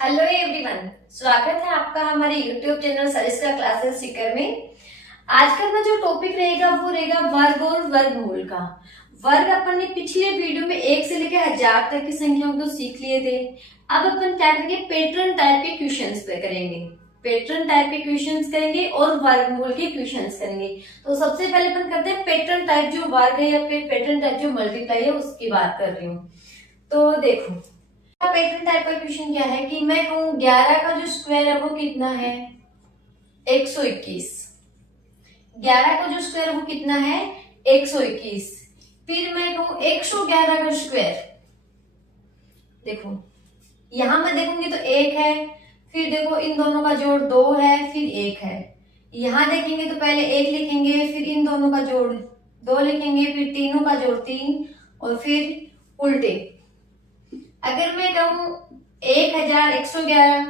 Hello everyone, स्वागत है आपका हमारे YouTube channel Sariska classes Sikar में। आज का अपना जो टॉपिक रहेगा वो रहेगा वर्ग और वर्गमूल का। वर्ग अपन ने पिछले वीडियो में 1 से लेकर 1000 तक की संख्याओं को सीख लिए थे। अब अपन क्या करेंगे, पैटर्न टाइप के क्वेश्चंस पे करेंगे। पैटर्न टाइप के क्वेश्चंस करेंगे और वर्गमूल के क्वेश्चंस करेंगे। तो सबसे पहले अपन करते हैं पैटर्न टाइप जो वर्ग है या फिर पैटर्न टाइप जो मल्टीप्लाई है उसकी बात कर रही हूँ। तो देखो, पैटर्न टाइप का क्वेश्चन क्या है कि मैं कहूँ 11 का जो स्क्वायर है वो कितना है, 121। 11 का जो स्क्वायर वो कितना है, 121। फिर मैं कहूँ 111 का स्क्वायर, देखो यहां मैं देखूंगी तो 1 है, फिर देखो इन दोनों का जोड़ 2 है, फिर 1 है। यहां देखेंगे तो पहले 1 लिखेंगे, फिर इन दोनों का जोड़ 2 लिखेंगे, फिर तीनों का जोड़ 3 और फिर उल्टे। अगर मैं कहूं 1111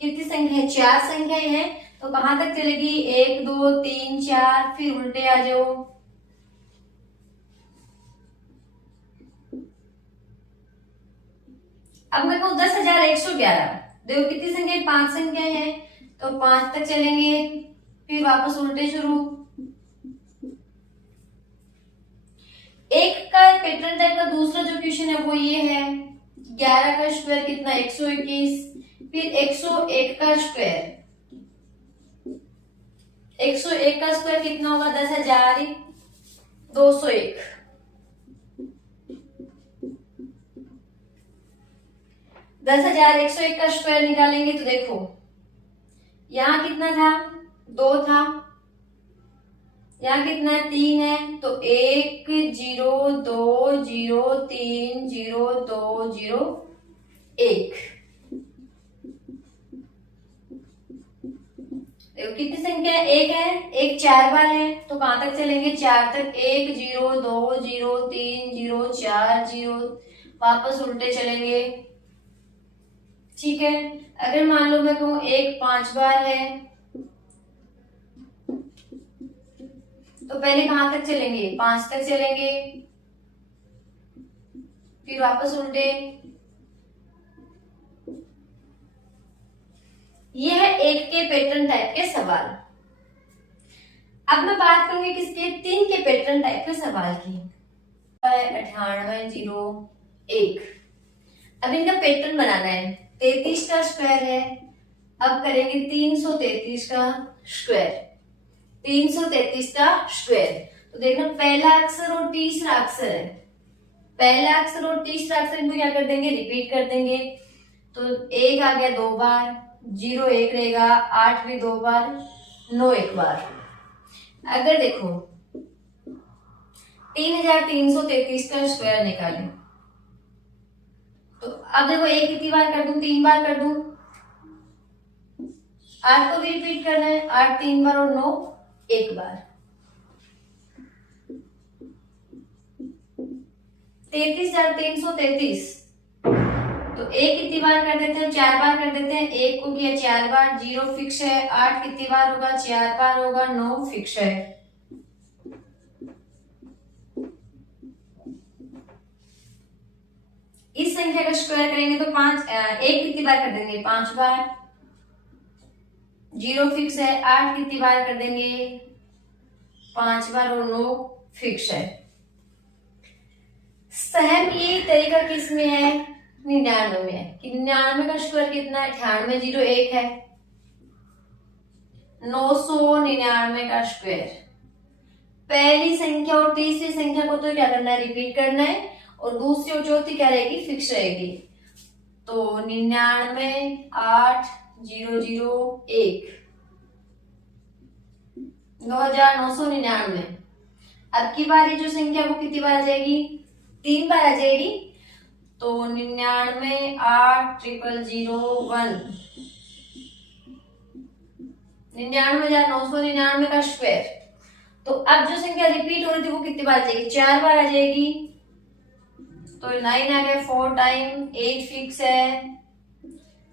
कितनी संख्या है, 4 संख्याएं हैं, तो कहां तक चलेगी, 1 2 3 4, फिर उल्टे आ जाओ। अब मैं कहूं 10,111, देखो कितनी संख्या, 5 संख्याएं हैं, तो 5 तक चलेंगे, फिर वापस उल्टे शुरू। एक का पैटर्न टाइप का दूसरा जो क्वेश्चन है वो ये है, 11 का स्क्वायर कितना, 121। फिर 101 का स्क्वायर, 101 का स्क्वायर कितना होगा, 10,201। 10,101 का स्क्वायर निकालेंगे तो देखो यहाँ कितना था, 2 था, यहाँ कितना है, 3 है, तो 1 0 2 0 3 0 2 0 1। देखो कितनी संख्या है, 1 है, 1 4 बार है, तो कहां तक चलेंगे, 4 तक। 1 0 2 0 3 0 4 0, वापस उल्टे चलेंगे। ठीक है, अगर मान लो मैं कहूं 1 5 बार है, तो पहले कहां तक चलेंगे, 5 तक चलेंगे, फिर वापस उल्टे। ये है 1 के पैटर्न टाइप के सवाल। अब मैं बात करूंगी किसके, 3 के पैटर्न टाइप के सवाल की। 9801। अब इनका पैटर्न बनाना है, 33 का स्क्वायर है, अब करेंगे 333 का स्क्वायर। 333 का स्क्वायर, तो देखना पहला अक्षर और तीसरा अक्षर है, पहला अक्षर और तीसरा अक्षर इनको क्या कर देंगे, रिपीट कर देंगे। तो 1 आ गया 2 बार, 0 1 रहेगा, 8 भी 2 बार, 9 1 बार। अगर देखो 3333 का स्क्वायर निकालें, तो अब देखो 1 कितनी बार कर दूं, 3 बार कर दूं। 8 को भी रिपीट करना है, 8 3 बार और 9 1 बार। 33,333, तो 1 कितनी बार कर देते हैं, 4 बार कर देते हैं। 1 को किया 4 बार, 0 फिक्स है। 8 कितनी बार होगा, 4 बार होगा। 9 फिक्स है। इस संख्या का स्क्वायर करेंगे तो 1 कितनी बार कर देंगे, 5 बार। 0 फिक्स है। 8 कितनी बार कर देंगे, 5 बार और 9 फिक्स है। सहम ये तरीका किस में है, 99 में है। 99 का स्क्वायर कितना है, 98 0 1 है। 999 का स्क्वायर, पहली संख्या और तीसरी संख्या को तो क्या करना है, रिपीट करना है, और दूसरी और चौथी क्या रहेगी, फिक्स रहेगी। तो 99 8 0 0 1, 9999। अब की बार ये जो संख्या वो कितनी बार आ जाएगी, 3 बार आ जाएगी। तो 99 8 0 0 1, 99,999 का स्क्वायर। तो अब जो संख्या रिपीट हो रही थी वो कितनी बार आ जाएगी, 4 बार आ जाएगी। तो 9 आ गया 4 टाइम, 8 फिक्स है,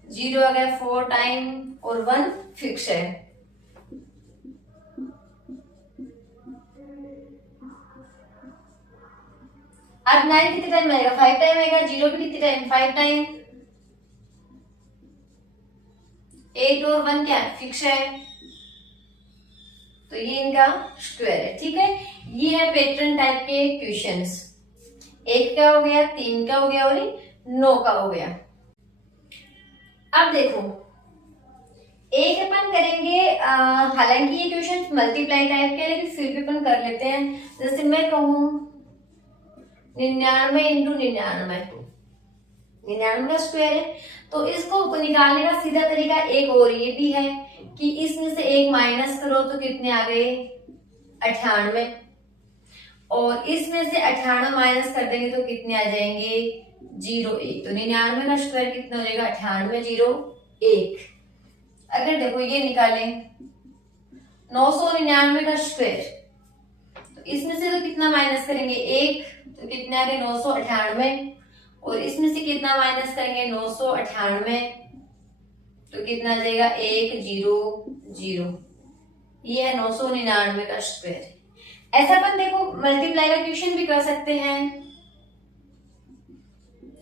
0 आ गया 4 टाइम और 1 फिक्स है। अब 9 कितने टाइम आएगा, 5 टाइम आएगा। 0 भी कितने टाइम, 5 टाइम। 8 और 1 क्या है, फिक्स है, तो ये इनका स्क्वायर है। ठीक है, ये है पैटर्न टाइप के क्वेश्चंस। 1 का हो गया, 3 का हो गया और 9 का हो गया। अब देखो एक अपन करेंगे, हालांकि ये क्वेश्चन मल्टीप्लाई टाइप के, लेकिन फिर भी अपन कर लेते हैं। जैसे मैं कहूं 99 इंटू 99, 99 का स्क्वायर है, तो इसको निकालने का सीधा तरीका एक और ये भी है कि इसमें से एक माइनस करो तो कितने आ गए, 98, और इसमें से 98 माइनस कर देंगे तो कितने आ जाएंगे, 01। तो 99 का स्क्वायर कितना हो जाएगा, 98 01। अगर देखो ये निकालें 999 का स्क्वायर, तो इसमें से तो कितना माइनस करेंगे, 1, तो कितने आ गए 998, और इसमें से कितना माइनस करेंगे 998, तो कितना आ जाएगा 100। ये है 999 का स्क्वायर। ऐसा अपन देखो मल्टीप्लाई का क्वेश्चन भी कर सकते हैं।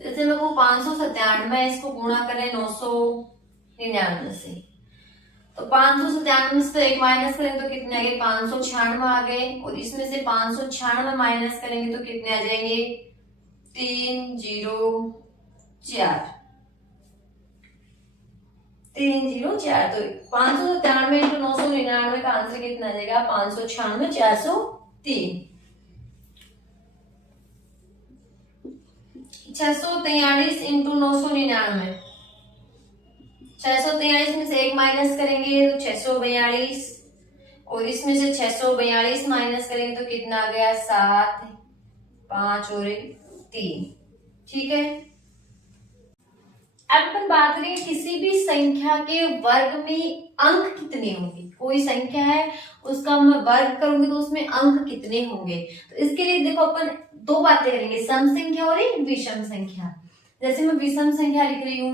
जैसे मैं को 597, इसको गुणा करें 999 से, तो 597 से तो एक माइनस करेंगे तो कितने आ गए, 596 आ गए, और इसमें से 596 माइनस करेंगे तो कितने आ जाएंगे, 304। तो 597 इंटू 999 का आंसर कितना आ जाएगा, 596 403। 643 इंटू 999, 643 में से एक माइनस करेंगे तो 642, और इसमें से 642 माइनस करेंगे तो कितना आ गया, 7, 5 और 3। ठीक है, अब अपन बात करें किसी भी संख्या के वर्ग में अंक कितने होंगे। कोई संख्या है उसका मैं वर्ग करूंगी तो उसमें अंक कितने होंगे। तो इसके लिए देखो अपन दो बातें करेंगे, सम संख्या और एक विषम संख्या। जैसे मैं विषम संख्या लिख रही हूं,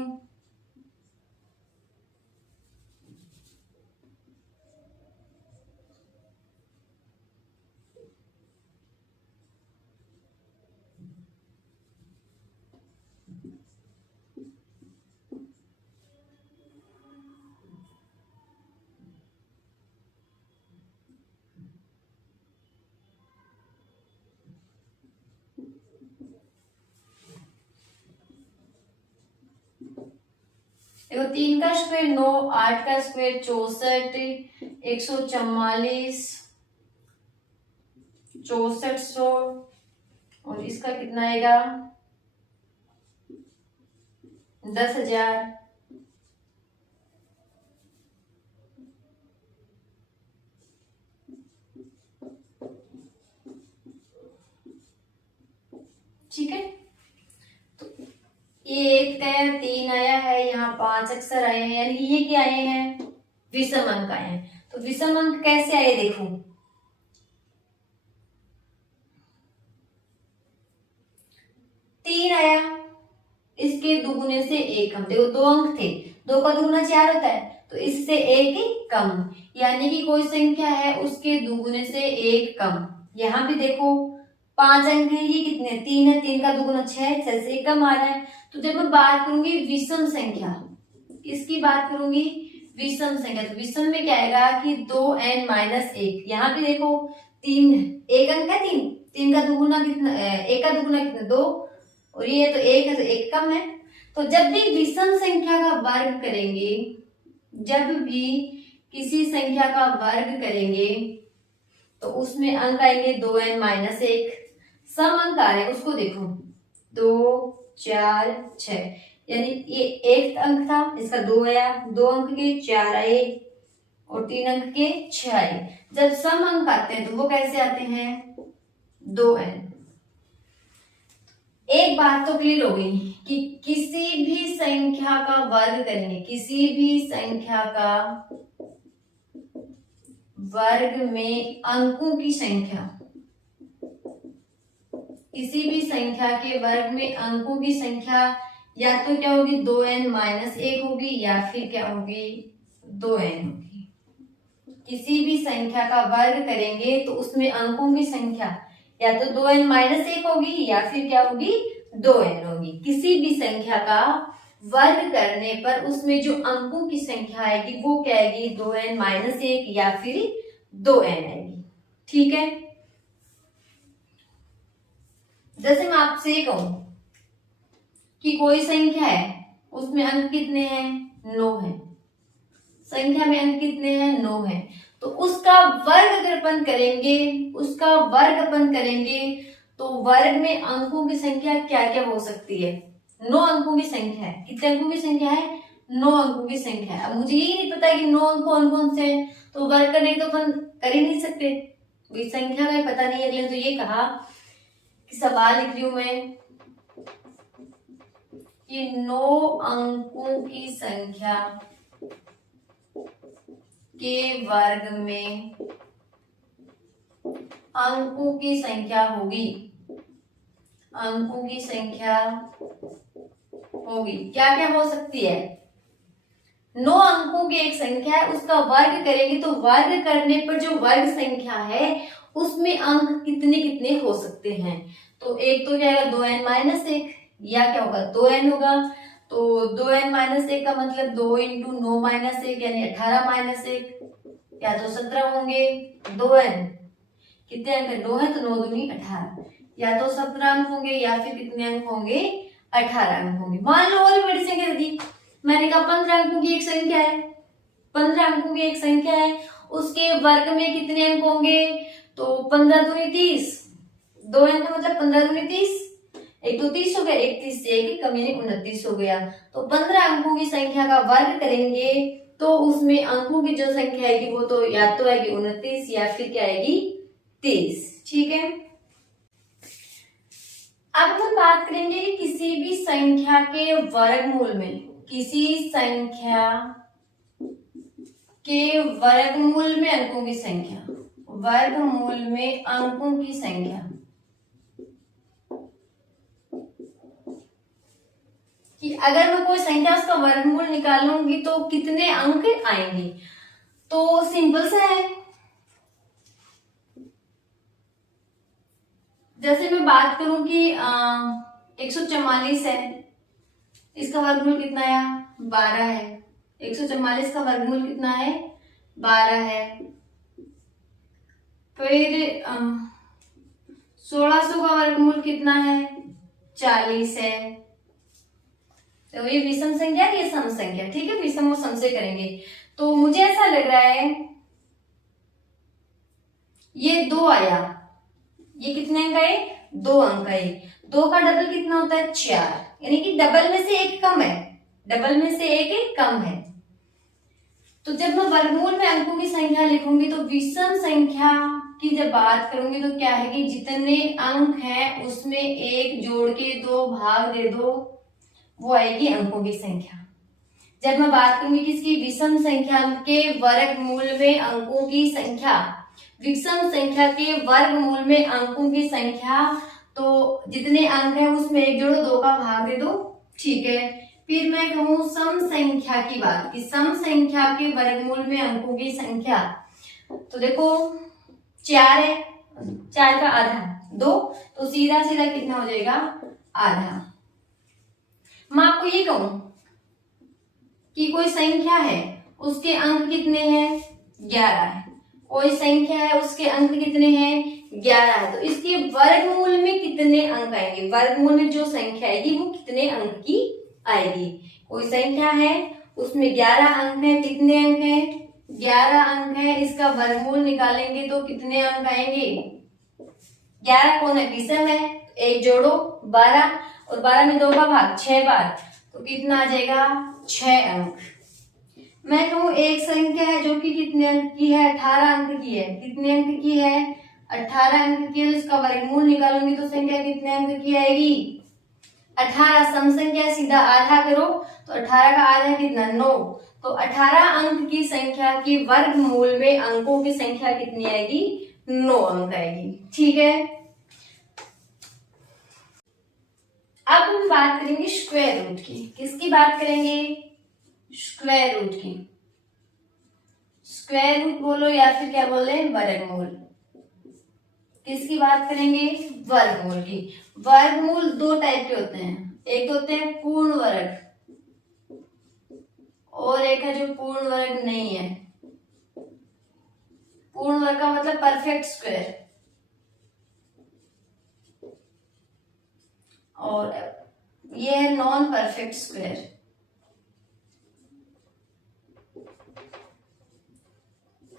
देखो 3 का स्क्वायर 9, 8 का स्क्वायर 64, 144, 6400, और इसका कितना आएगा 10,000। ठीक है, तो ये 1 गया, 3 आया है, यहाँ 5 अक्षर आए हैं, यानी ये क्या आए हैं, विषम अंक आए हैं। तो विषम अंक कैसे आए देखो, 3 आया, इसके दुगुने से 1 कम। देखो 2 अंक थे, 2 का दुगुना 4 होता है, तो इससे 1 कम, यानी कि कोई संख्या है उसके दुगुने से 1 कम। यहाँ भी देखो 5 अंक है, ये कितने 3 है, 3 का दुगुना 6, 6 से 1 कम आ रहा है। तो जब मैं बात करूंगी विषम संख्या, इसकी बात करूंगी विषम संख्या, तो विषम में क्या आएगा कि 2n-1। यहाँ भी देखो 3, 1 अंक है, 3 का दुगुना कितना, 1 का दुगुना कितना 2, और ये तो 1 है तो 1 कम है। तो जब भी विषम संख्या का वर्ग करेंगे, जब भी किसी संख्या का वर्ग करेंगे तो उसमें अंक आएंगे 2n-1। सम अंक आ रहे हैं उसको देखो 2, 4, 6, यानी ये 1 अंक था, इसका 2 आया, 2 अंक के 4 आए, और 3 अंक के 6 आए। जब सम अंक आते हैं तो वो कैसे आते हैं, 2n। एक बात तो क्लियर हो गई कि किसी भी संख्या का वर्ग करेंगे, किसी भी संख्या का वर्ग में अंकों की संख्या, किसी भी संख्या के वर्ग में अंकों की संख्या या तो क्या होगी 2n-1 होगी, या फिर क्या होगी 2n होगी। किसी भी संख्या का वर्ग करेंगे तो उसमें अंकों की संख्या या तो 2n-1 होगी, या फिर क्या होगी 2n होगी। किसी भी संख्या का वर्ग करने पर उसमें जो अंकों की संख्या आएगी वो क्या आएगी, 2n-1 या फिर 2n आएगी। ठीक है, जैसे मैं आपसे ये कहूं कि कोई संख्या है उसमें अंक कितने हैं, 9 है, संख्या में अंक कितने हैं, 9 है, तो उसका वर्ग अगर अपन करेंगे, उसका वर्ग अपन करेंगे तो वर्ग में अंकों की संख्या क्या क्या हो सकती है, 9 अंकों की संख्या है। कितने अंकों की संख्या है, 9 अंकों की संख्या है। अब मुझे यही नहीं पता कि 9 अंक कौन कौन से हैं, तो वर्ग करने तो अपन कर ही नहीं सकते, संख्या का पता नहीं है। अगले तो ये कहा कि सवाल लिख रही हूं मैं कि 9 अंकों की संख्या के वर्ग में अंकों की संख्या होगी, अंकों की संख्या होगी, क्या क्या हो सकती है, 9 अंकों की एक संख्या है, उसका वर्ग करेंगे तो वर्ग करने पर जो वर्ग संख्या है उसमें अंक कितने कितने हो सकते हैं। तो एक तो क्या है 2n-1 या क्या होगा 2n होगा, तो 2n-1 का मतलब 2 इंटू 9-1 यानी 18-1 या तो 17 होंगे। 2n कितने अंक है, 2 है तो 9 दूनी 18, या तो 17 अंक होंगे या फिर कितने अंक होंगे, 18 अंक होंगे। मान लो और बड़ी संख्या दी, मैंने कहा 15 अंकों की एक संख्या है, 15 अंकों की एक संख्या है, उसके वर्ग में कितने अंक होंगे, तो 15 दूनी 30, 2n का मतलब 15 दूनी 30, एक तो 30 हो गया, एक 30 से एक कम यानी 29 हो गया। तो 15 अंकों की संख्या का वर्ग करेंगे तो उसमें अंकों की जो संख्या आएगी वो तो या तो आएगी 29 या फिर क्या आएगी 30। ठीक है, अब हम बात करेंगे किसी भी संख्या के वर्गमूल में, किसी संख्या के वर्गमूल में अंकों की संख्या, वर्गमूल में अंकों की संख्या, कि अगर मैं कोई संख्या उसका वर्गमूल निकालूंगी तो कितने अंक आएंगे। तो सिंपल सा है, जैसे मैं बात करूं कि 144 है, इसका वर्गमूल कितना आया, 12 है। 144 का वर्गमूल कितना है, 12 है। फिर 1600 का वर्गमूल कितना है, 40 है। तो ये विषम संख्या ये सम संख्या, ठीक है, विषम और सम से करेंगे। तो मुझे ऐसा लग रहा है ये 2 आया, ये कितने अंक आए, 2 अंक आए। 2 का डबल कितना होता है, 4, यानी कि डबल में से एक कम है, डबल में से एक कम है। तो जब मैं वर्गमूल में अंकों की संख्या लिखूंगी तो विषम संख्या की जब बात करूंगी तो क्या है कि जितने अंक हैं उसमें एक जोड़ के 2 भाग दे दो, वो आएगी अंकों की संख्या। जब मैं बात करूंगी किसकी, विषम संख्या के वर्गमूल में अंकों की संख्या, विषम संख्या के वर्गमूल में अंकों की संख्या, तो जितने अंक हैं उसमें एक जोड़ो, 2 का भाग दे दो, ठीक है। फिर मैं कहूं सम संख्या की बात, कि सम संख्या के वर्गमूल में अंकों की संख्या, तो देखो 4 है, 4 का आधा 2, तो सीधा सीधा कितना हो जाएगा, आधा। मैं आपको ये कहूं कि कोई संख्या है उसके अंक कितने हैं, 11 है, कोई संख्या है उसके अंक कितने हैं, 11 है, तो इसके वर्गमूल में कितने अंक आएंगे, वर्गमूल में जो संख्या आएगी वो कितने अंक की आएगी। कोई संख्या है उसमें 11 अंक है, कितने अंक है, 11 अंक है, इसका वर्गमूल निकालेंगे तो कितने अंक आएंगे, 11 कौन है, विषम है, एक जोड़ो 12, और 12 में 2 का भाग 6 बार, तो कितना आ जाएगा, 6 अंक। मैं कहूं एक संख्या है जो कि कितने अंक की है, 18 अंक की है, कितने अंक की है, 18 अंक की है, इसका वर्गमूल निकालूंगी तो संख्या कितने अंक की आएगी, 18। सम संख्या सीधा आधा करो तो 18 का आधा कितना, 9, तो 18 अंक की संख्या की वर्गमूल में अंकों की संख्या कितनी आएगी, 9 अंक आएगी। ठीक है, अब हम बात करेंगे स्क्वायर रूट की। किसकी बात करेंगे, स्क्वायर रूट की। स्क्वायर रूट बोलो या फिर क्या बोले, वर्गमूल। किसकी बात करेंगे, वर्गमूल की। वर्गमूल 2 टाइप के होते हैं, एक होते हैं पूर्ण वर्ग, और एक है जो पूर्ण वर्ग नहीं है। पूर्ण वर्ग का मतलब परफेक्ट स्क्वायर, और ये है नॉन परफेक्ट स्क्वायर।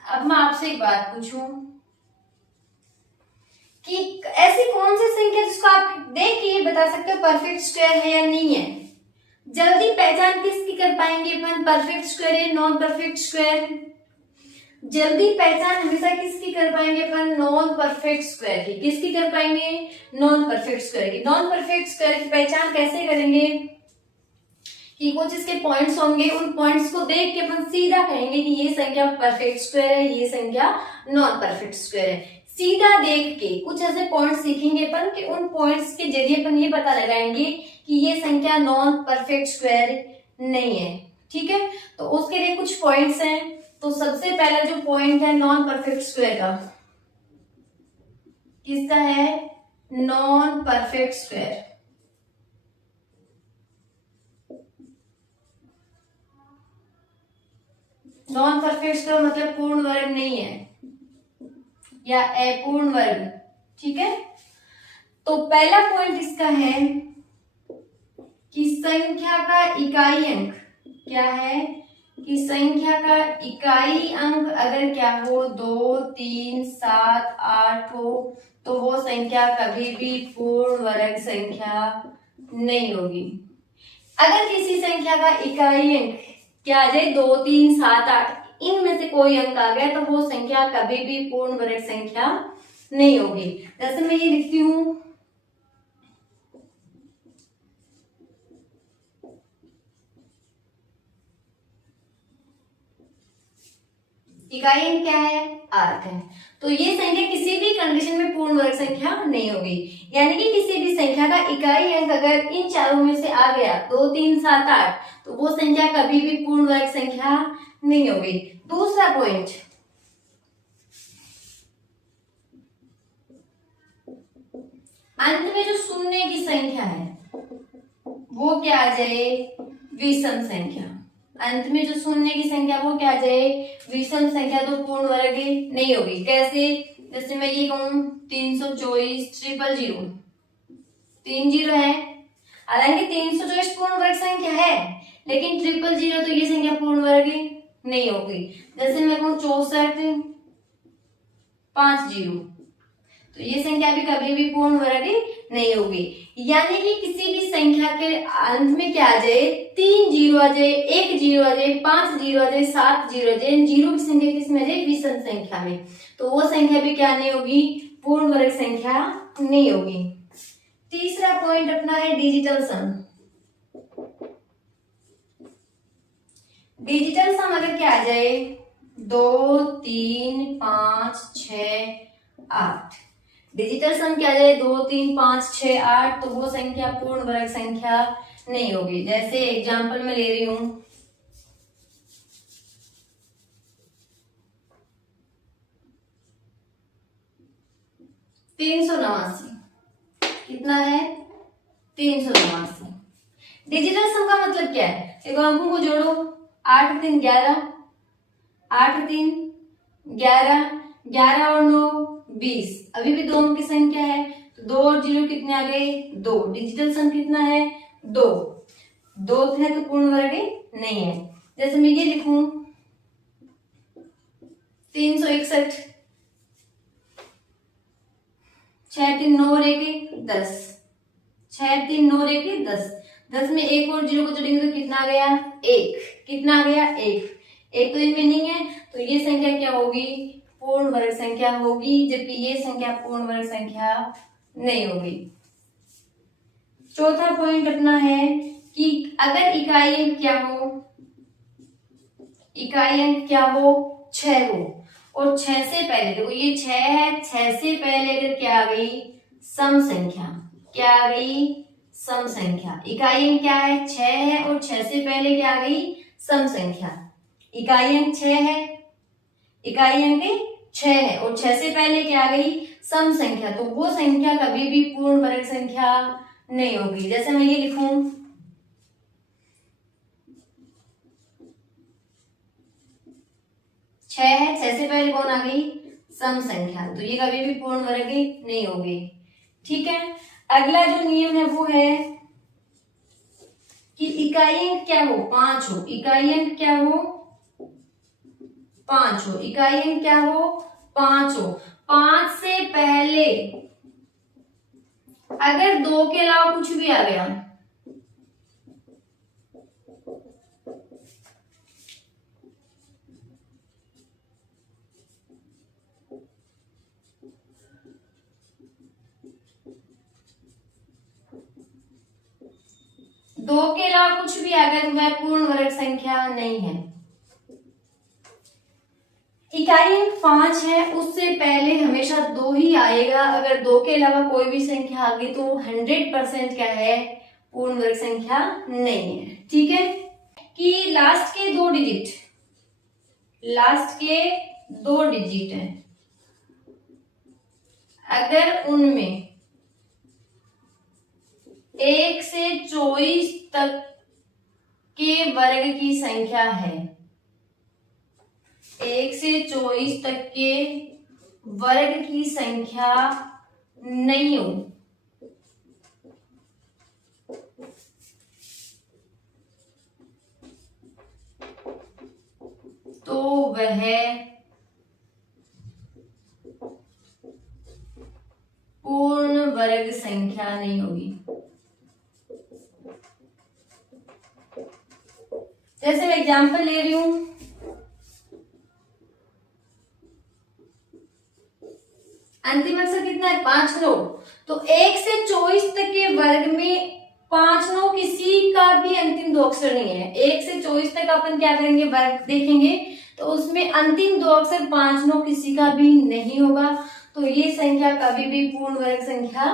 अब मैं आपसे एक बात पूछूं कि ऐसी कौन सी संख्या जिसको आप देख के ये बता सकते हो परफेक्ट स्क्वायर है या नहीं है। जल्दी पहचान किसकी कर पाएंगे अपन, परफेक्ट स्क्वायर या नॉन परफेक्ट स्क्वायर। जल्दी पहचान हमेशा किसकी कर पाएंगे अपन, नॉन परफेक्ट स्क्वायर की। किसकी कर पाएंगे, नॉन परफेक्ट स्क्वायर की। नॉन परफेक्ट स्क्वायर की पहचान कैसे करेंगे कि कुछ इसके पॉइंट्स होंगे, उन पॉइंट्स को देख के अपन सीधा कहेंगे कि ये संख्या परफेक्ट स्क्वायर है, ये संख्या नॉन परफेक्ट स्क्वायर है। सीधा देख के कुछ ऐसे पॉइंट्स सीखेंगे अपन कि उन पॉइंट्स के जरिए अपन ये पता लगाएंगे कि ये संख्या नॉन परफेक्ट स्क्वायर नहीं है। ठीक है, तो उसके लिए कुछ पॉइंट्स हैं। तो सबसे पहला जो पॉइंट है नॉन परफेक्ट स्क्वायर का, किसका है, non perfect square. Non perfect square मतलब पूर्ण वर्ग नहीं है या अपूर्ण वर्ग। ठीक है, तो पहला पॉइंट इसका है कि संख्या का इकाई अंक क्या है, कि संख्या का इकाई अंक अगर क्या हो 2, 3, 7, 8 हो तो वो संख्या कभी भी पूर्ण वर्ग संख्या नहीं होगी। अगर किसी संख्या का इकाई अंक क्या आ जाए 2, 3, 7, 8 इनमें से कोई अंक आ गया तो वो संख्या कभी भी पूर्ण वर्ग संख्या नहीं होगी। जैसे मैं ये लिखती हूं, इकाई अंक क्या है, 8 है, तो ये संख्या किसी भी कंडीशन में पूर्ण वर्ग संख्या नहीं होगी। यानी कि किसी भी संख्या का इकाई अंक अगर इन चारों में से आ गया 2, 3, 7, 8 तो वो संख्या कभी भी पूर्ण वर्ग संख्या नहीं होगी। दूसरा पॉइंट, अंत में जो शून्य की संख्या है वो क्या आ जाए, विषम संख्या। अंत में जो शून्य की संख्या वो क्या आ जाए, विषम संख्या, तो पूर्ण वर्ग नहीं होगी। कैसे, जैसे मैं ये कहूं 324 000, 3 0 है, हालांकि 324 पूर्ण वर्ग संख्या है लेकिन 000 तो ये संख्या पूर्ण वर्ग नहीं होगी। जैसे मैं कहूं 64 50 तो ये संख्या भी कभी भी पूर्ण वर्ग नहीं होगी। यानी कि किसी भी संख्या के अंत में क्या आ जाए, 3 0 आ जाए, 1 0 आ जाए, 5 0 आ जाए, 7 0 आ जाए, जीरो की संख्या किसमें आ जाए, विषम संख्या में, तो वो संख्या भी क्या नहीं होगी, पूर्ण वर्ग संख्या नहीं होगी। तीसरा पॉइंट अपना है डिजिटल सम। डिजिटल सम अगर क्या आ जाए 2, 3, 5, 6, 8, डिजिटल सम क्या आ जाए 2, 3, 5, 6, 8 तो वो संख्या पूर्ण वर्ग संख्या नहीं होगी। जैसे एग्जांपल में ले रही हूं 389, कितना है 389। डिजिटल सम का मतलब क्या है, देखो अंकों को जोड़ो, 8 3 11, 8 3 11, 11 और 9 20, अभी भी 2 अंक की संख्या है तो 2 और 0 कितने आ गए 2। डिजिटल सम कितना है 2, 2 है तो पूर्ण वर्ग नहीं है। जैसे मैं ये लिखूं 361, 6 3 9 और 1 10, 6 3 9 और 1 10, 10 में 1 और 0 को जोड़ेंगे तो कितना आ गया 1, कितना आ गया 1, 1 तो इनमें नहीं है तो ये संख्या क्या होगी, पूर्ण वर्ग संख्या होगी, जबकि ये संख्या पूर्ण वर्ग संख्या नहीं होगी। चौथा पॉइंट अपना है कि अगर इकाई अंक क्या हो, इकाई अंक क्या हो 6 हो और 6 से पहले, देखो ये 6 है, 6 से पहले अगर क्या आ गई सम संख्या, क्या आ गई सम संख्या। इकाई अंक क्या है 6 है और 6 से पहले क्या आ गई सम संख्या। इकाई अंक 6 है, इकाई अंक 6 है और 6 से पहले क्या आ गई सम संख्या, तो वो संख्या कभी भी पूर्ण वर्ग संख्या नहीं होगी। जैसे मैं ये लिखूं 6 है, 6 से पहले कौन आ गई? सम संख्या, तो ये कभी भी पूर्ण वर्ग नहीं होगी। ठीक है, अगला जो नियम है वो है कि इकाई अंक क्या हो? 5 हो। इकाई अंक क्या हो? 5 हो। इकाई अंक क्या हो? 5 हो। 5 से पहले अगर 2 के अलावा कुछ भी आ गया, दो के अलावा कुछ भी आ गया तो वह पूर्ण वर्ग संख्या नहीं है। इकाई अंक 5 है, उससे पहले हमेशा 2 ही आएगा। अगर 2 के अलावा कोई भी संख्या आ गई तो 100% क्या है? पूर्ण वर्ग संख्या नहीं है। ठीक है, कि लास्ट के 2 डिजिट, लास्ट के 2 डिजिट है, अगर उनमें 1 से 24 तक के वर्ग की संख्या है, 1 से 24 तक के वर्ग की संख्या नहीं हो, तो वह पूर्ण वर्ग संख्या नहीं होगी। जैसे मैं एग्जांपल ले रही हूं, अंतिम अक्षर कितना है? 5 9। तो 1 से 24 तक के वर्ग में 5 9 किसी का भी अंतिम 2 अक्षर नहीं है। 1 से 24 तक अपन क्या करेंगे? वर्ग देखेंगे तो उसमें अंतिम 2 अक्षर 5 9 किसी का भी नहीं होगा, तो ये संख्या कभी भी पूर्ण वर्ग संख्या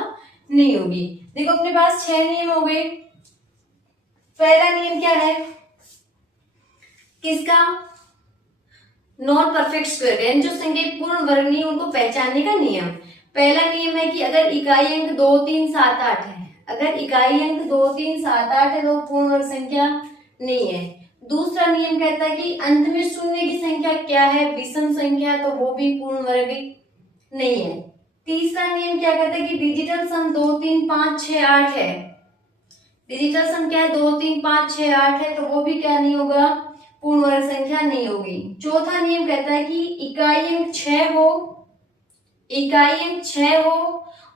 नहीं होगी। देखो अपने पास 6 नियम हो गए। पहला नियम क्या है? किसका? नॉन परफेक्ट स्क्वायर, यानी जो संख्या पूर्ण वर्ग नहीं उनको पहचानने का नियम। पहला नियम है कि अगर इकाई अंक 2 3 7 8 है, अगर इकाई अंक 2 3 7 8 है तो पूर्ण वर्ग संख्या नहीं है। दूसरा नियम कहता है कि अंत में शून्य की संख्या क्या है? विषम संख्या, तो वो भी पूर्ण वर्ग नहीं है। तीसरा नियम क्या कहता है कि डिजिटल सम 2 3 5 6 8 है, डिजिटल सम क्या है? 2 3 5 6 8 है, तो वो भी क्या नहीं होगा? पूर्ण वर्ग संख्या नहीं होगी। चौथा नियम कहता है कि इकाई अंक 6 हो, इकाई अंक 6 हो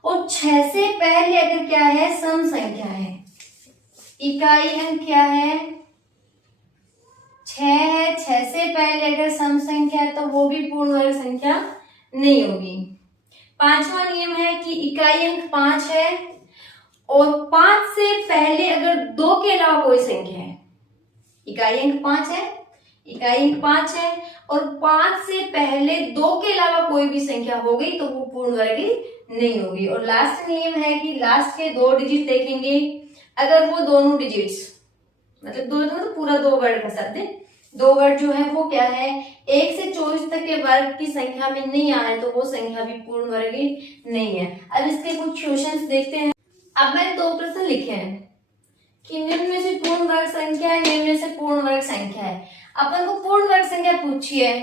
और 6 से पहले अगर क्या है? सम संख्या है। इकाई अंक क्या है? 6 है, 6 से पहले अगर सम संख्या है तो वो भी पूर्ण वर्ग संख्या नहीं होगी। पांचवा नियम है कि इकाई अंक 5 है और 5 से पहले अगर 2 के अलावा कोई संख्या है, इकाई अंक 5 है, इकाई अंक 5 है और 5 से पहले 2 के अलावा कोई भी संख्या हो गई तो वो पूर्ण वर्ग नहीं होगी। और लास्ट नियम है कि लास्ट के 2 डिजिट देखेंगे, अगर वो दोनों डिजिट्स मतलब दो मतलब पूरा 2 वर्ड का शब्द है, 2 वर्ड जो है वो क्या है? 1 से 24 तक के वर्ग की संख्या में नहीं आए तो वो संख्या भी पूर्ण वर्ग नहीं है। अब इसके कुछ क्वेश्चंस देखते हैं। अब मैंने 2 प्रश्न लिखे हैं कि निम्न में से पूर्ण वर्ग संख्या है, निम्न में से पूर्ण वर्ग संख्या है। अपन को पूर्ण वर्ग संख्या पूछी है।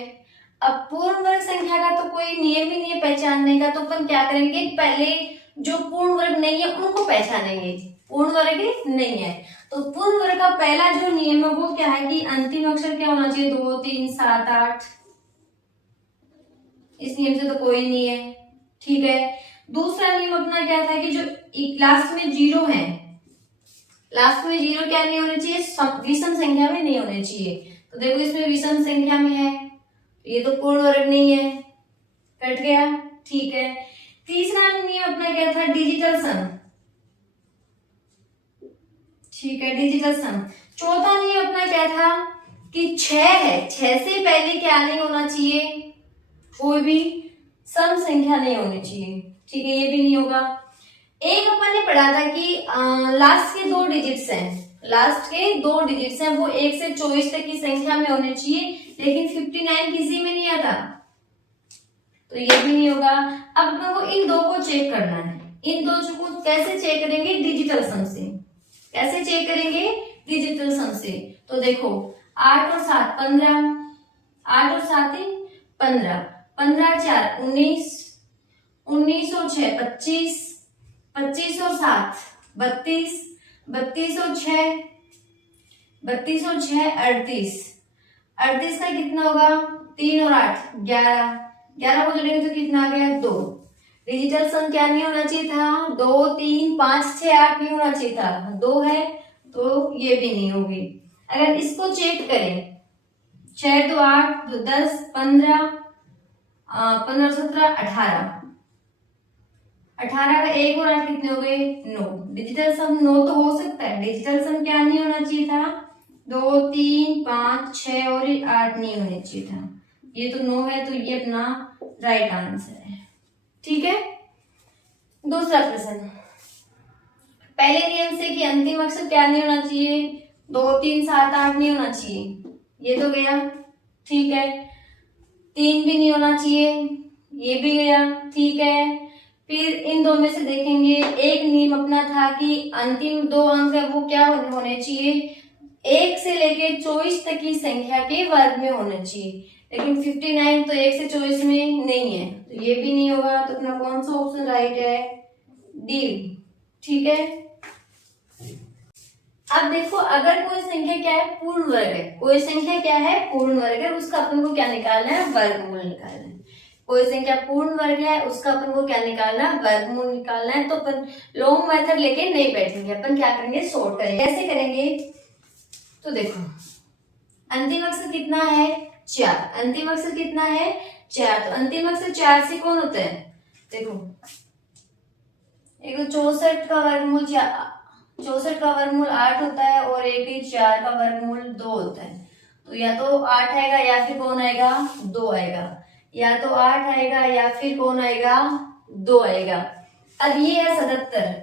अब पूर्ण वर्ग संख्या का तो कोई नियम ही नहीं है पहचानने का, तो अपन क्या करेंगे? पहले जो पूर्ण वर्ग नहीं है उनको पहचानेंगे। पूर्ण वर्ग नहीं है तो पूर्ण वर्ग का पहला जो नियम है वो क्या है कि अंतिम अक्षर क्या होना चाहिए? 2 3 7 8। इस नियम से तो कोई नहीं है। ठीक है, दूसरा नियम अपना क्या था कि जो लास्ट में 0 है, लास्ट में 0 क्या नहीं होने चाहिए? विषम संख्या में नहीं होने चाहिए। तो देखो इसमें विषम संख्या में है, ये तो पूर्ण वर्ग नहीं है, कट गया। ठीक है, तीसरा नियम अपना क्या था? डिजिटल सम। ठीक है, डिजिटल सम। चौथा नियम अपना क्या था कि 6 है, 6 से पहले क्या नहीं होना चाहिए? कोई भी सम संख्या नहीं होनी चाहिए। ठीक है, ये भी नहीं होगा। एक अपन ने पढ़ा था कि लास्ट के 2 डिजिट्स हैं, लास्ट के 2 डिजिट्स हैं वो 1 से 24 तक की संख्या में होने चाहिए, लेकिन 59 किसी में नहीं आता, तो ये भी नहीं होगा। अब अपन को इन 2 को चेक करना है। इन 2 को कैसे चेक करेंगे? डिजिटल सम से। कैसे चेक करेंगे? डिजिटल सम से। तो देखो 8 और 7 15, 8 और 7 15, 15 4 19, 19 और 6 25, 25 और 7 32, 32 और 6 32 और 6 38, 38 का कितना होगा 3 और 8 11, 11 को जोड़ेंगे तो कितना आ गया 2। डिजिटल सम क्या नहीं होना चाहिए था 2 3 5 6 8 नहीं होना चाहिए था 2 है तो ये भी नहीं होगी। अगर इसको चेक करें 6 2 8 2 10 15 15 17 18, 18 का 1 और 8 कितने हो गए 9। डिजिटल सम 9 तो हो सकता है, डिजिटल सम क्या नहीं होना चाहिए था 2 3 5 6 और 8 नहीं होने चाहिए था। ये तो 9 है तो ये अपना राइट आंसर है। ठीक है। दूसरा प्रश्न, पहले नियम से कि अंतिम अक्षर क्या नहीं होना चाहिए 2 3 7 8 नहीं होना चाहिए, ये तो गया। ठीक है। 3 भी नहीं होना चाहिए, ये भी गया। ठीक है। फिर इन दो में से देखेंगे, एक नियम अपना था कि अंतिम 2 अंक है वो क्या होने चाहिए 1 से लेके 24 तक की संख्या के वर्ग में होने चाहिए, लेकिन 59 तो 1 से 24 में नहीं है तो ये भी नहीं होगा। तो अपना कौन सा ऑप्शन राइट है डी। ठीक है। अब देखो, अगर कोई संख्या क्या है पूर्ण वर्ग है, कोई संख्या क्या है पूर्ण वर्ग है, उसका अपन को क्या निकालना है वर्गमूल निकालना है। कोई संख्या पूर्ण वर्ग है उसका अपन को क्या निकालना है वर्गमूल निकालना है। तो अपन लॉन्ग मेथड लेके नहीं बैठेंगे, अपन क्या करेंगे शॉर्ट करेंगे। कैसे करेंगे तो देखो, अंतिम अक्षर कितना है 4, अंतिम अक्षर कितना है 4, तो अंतिम अक्षर 4 से कौन होता है देखो, एक 64 का वर्गमूल 64 का वर्गमूल 8 होता है और एक 4 का वर्गमूल 2 होता है। तो या तो 8 आएगा या फिर कौन आएगा 2 आएगा, या तो 8 आएगा या फिर कौन आएगा 2 आएगा। अब ये है 77,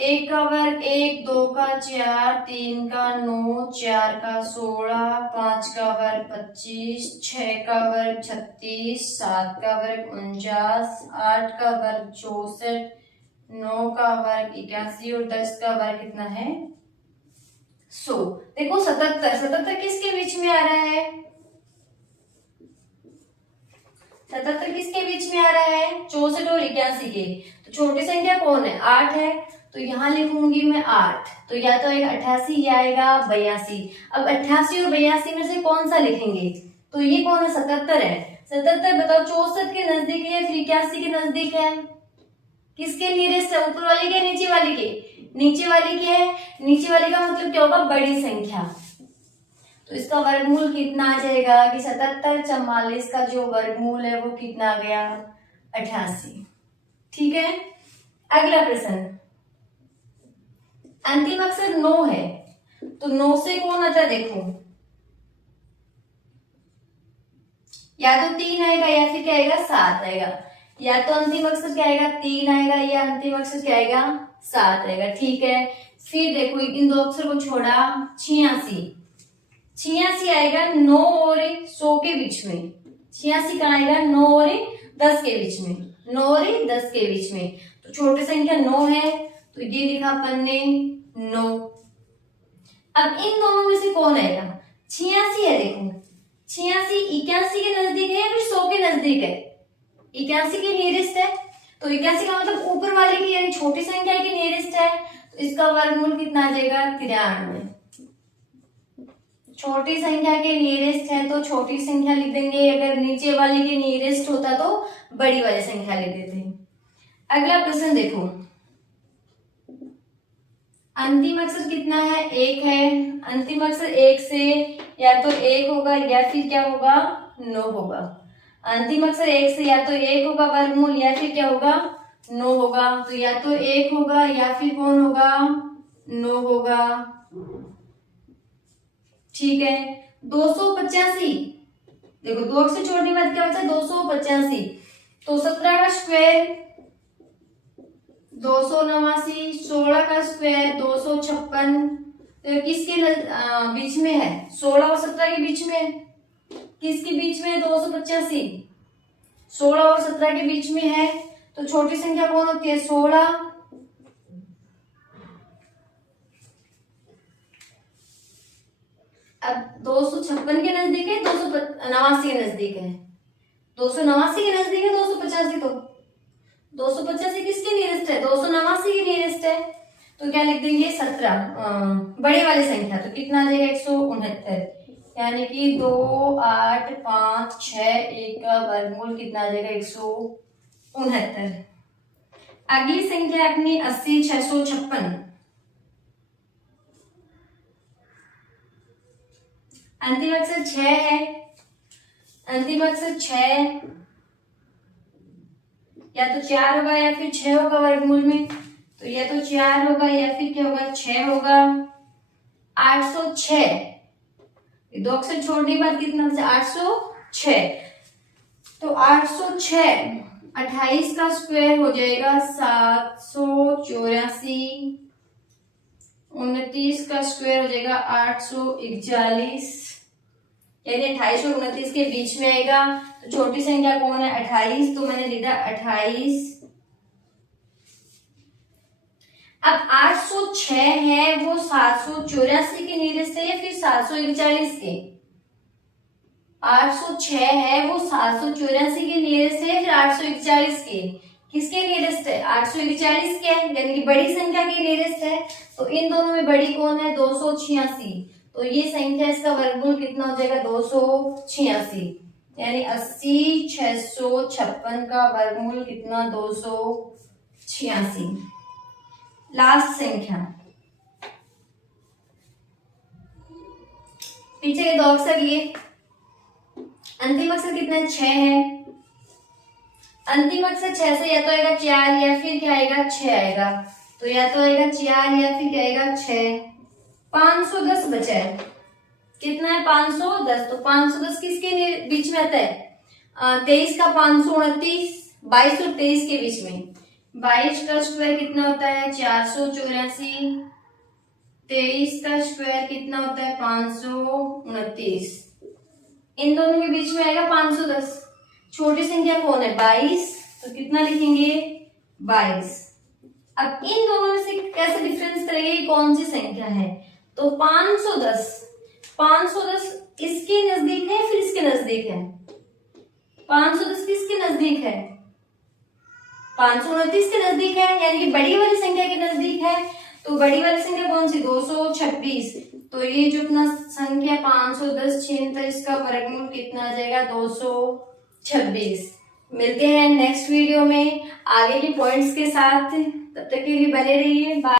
1 का वर्ग 1, 2 का 4, 3 का 9, 4 का 16, 5 का वर्ग 25, 6 का वर्ग 36, 7 का वर्ग 49, 8 का वर्ग 64, 9 का वर्ग 81 और 10 का वर्ग कितना है 100। देखो 77 किसके बीच में आ रहा है 77 किसके बीच में आ रहा है 64 और 81 के। तो छोटी संख्या कौन है 8 है, तो यहाँ लिखूंगी मैं 8, तो या तो आएगा 88 या आएगा 82। अब 88 और 82 में से कौन सा लिखेंगे, तो ये कौन है 77 है। 77 बताओ 64 के नजदीक है या फिर 81 के नजदीक है, किसके नियरेस्ट है ऊपर वाली के नीचे वाली के, नीचे वाली के है। नीचे वाली का मतलब क्या होगा बड़ी संख्या, तो इसका वर्गमूल कितना आ जाएगा कि 77 44 का जो वर्गमूल है वो कितना आ गया 88। ठीक है। अगला प्रश्न, अंतिम अक्षर 9 है, तो 9 से कौन आता है देखो, या तो 3 आएगा या फिर क्या आएगा 7 आएगा, या तो अंतिम अक्षर क्या आएगा 3 आएगा या अंतिम अक्षर क्या आएगा 7 आएगा। ठीक है। फिर देखो इन दो अक्षर को छोड़ा 86, 86 आएगा 9 और 100 के बीच में, 86 कहाँ आएगा 9 और 10 के बीच में, 9 और 10 के बीच में। तो छोटी संख्या 9 है तो ये लिखा अपन ने 9। अब इन दोनों में से कौन आएगा 86 है, देखो 86 81 के नजदीक है या फिर 100 के नजदीक है, 81 के नियरेस्ट है, तो 81 का मतलब ऊपर वाले की यानी छोटी संख्या के नियरेस्ट है, तो इसका वर्गमूल कितना आ जाएगा 93। छोटी संख्या के नियरेस्ट है तो छोटी संख्या लिख देंगे, अगर नीचे वाले के नियरेस्ट होता तो बड़ी वाली संख्या लिख देते। अगला प्रश्न देखो, अंतिम अक्षर कितना है 1 है, अंतिम अक्षर 1 से या तो 1 होगा या फिर क्या होगा 9 होगा। अंतिम अक्षर 1 से या तो 1 होगा वर्गमूल या फिर क्या होगा 9 होगा, तो या तो 1 होगा या फिर कौन होगा 9 होगा। ठीक है। 285 देखो 2 अक्षर छोड़ने के बाद क्या बचा 285, तो 17 का स्क्वायर 289, 16 का स्क्वायर 256, तो किसके बीच में है 16 और 17 के बीच में, किसके बीच में है 285 16 और 17 के बीच में है, तो छोटी संख्या कौन होती है 16। अब 256 के नजदीक है, 289 के नजदीक है, 289 के नजदीक है 285, तो 285 किसके नियरेस्ट है, 289 के नियरेस्ट है, तो क्या लिख देंगे 17, बड़ी वाली संख्या, तो कितना आ जाएगा 169, यानी कि 2 8 5 6 1 का वर्गमूल कितना आ जाएगा 169। अगली संख्या है अपनी 80 656। अंतिम अक्षर 6 है, अंतिम अक्षर 6, या तो 4 होगा या फिर 6 होगा वर्गमूल में, तो या तो 4 होगा या फिर क्या होगा 6 होगा। 806, 2 अक्षर छोड़ने के बाद कितना बचा 806, तो 806 28 का स्क्वायर हो जाएगा 784, 29 का स्क्वायर हो जाएगा 841, यानी 28 और 29 के बीच में आएगा। तो छोटी संख्या कौन है 28, तो मैंने लिखा 28। अब 806 है वो 784 के नियरेस्ट है या फिर 741 के, 806 है वो 784 के नियरेस्ट है या फिर 841 के, किसके नियरेस्ट है 841 के, यानी कि बड़ी संख्या के नियरेस्ट है। तो इन दोनों में बड़ी कौन है 286, तो ये संख्या इसका वर्गमूल कितना हो जाएगा 286, यानी 80 656 का वर्गमूल कितना 286। लास्ट संख्या, पीछे के 2 अक्षर लिए, अंतिम अक्षर कितना है 6 है, अंतिम अक्षर 6 से या तो आएगा 4 या फिर क्या आएगा 6 आएगा, तो या तो आएगा 4 या फिर क्या आएगा 6। 510 बचा है, कितना है 510, तो 510 किसके बीच में आता है 23 का 529, 22 और 23 के बीच में, 22 का स्क्वायर कितना होता है 484, 23 का स्क्वायर कितना होता है 529, इन दोनों के बीच में आएगा 510। छोटी संख्या कौन है 22, तो कितना लिखेंगे 22। अब इन दोनों में से कैसे डिफरेंस करेंगे कौन सी संख्या है, तो 510 इसके नजदीक है फिर इसके नजदीक है, 510 किसके नजदीक है 529 के नजदीक है, यानी कि बड़ी वाली संख्या के नजदीक है। तो बड़ी वाली संख्या कौन सी 226, तो ये जो अपना संख्या 510 छिहत्तर इसका वर्गमूल कितना आ जाएगा 226। मिलते हैं नेक्स्ट वीडियो में आगे के पॉइंट्स के साथ, तब तक के लिए बने रहिए। बाय।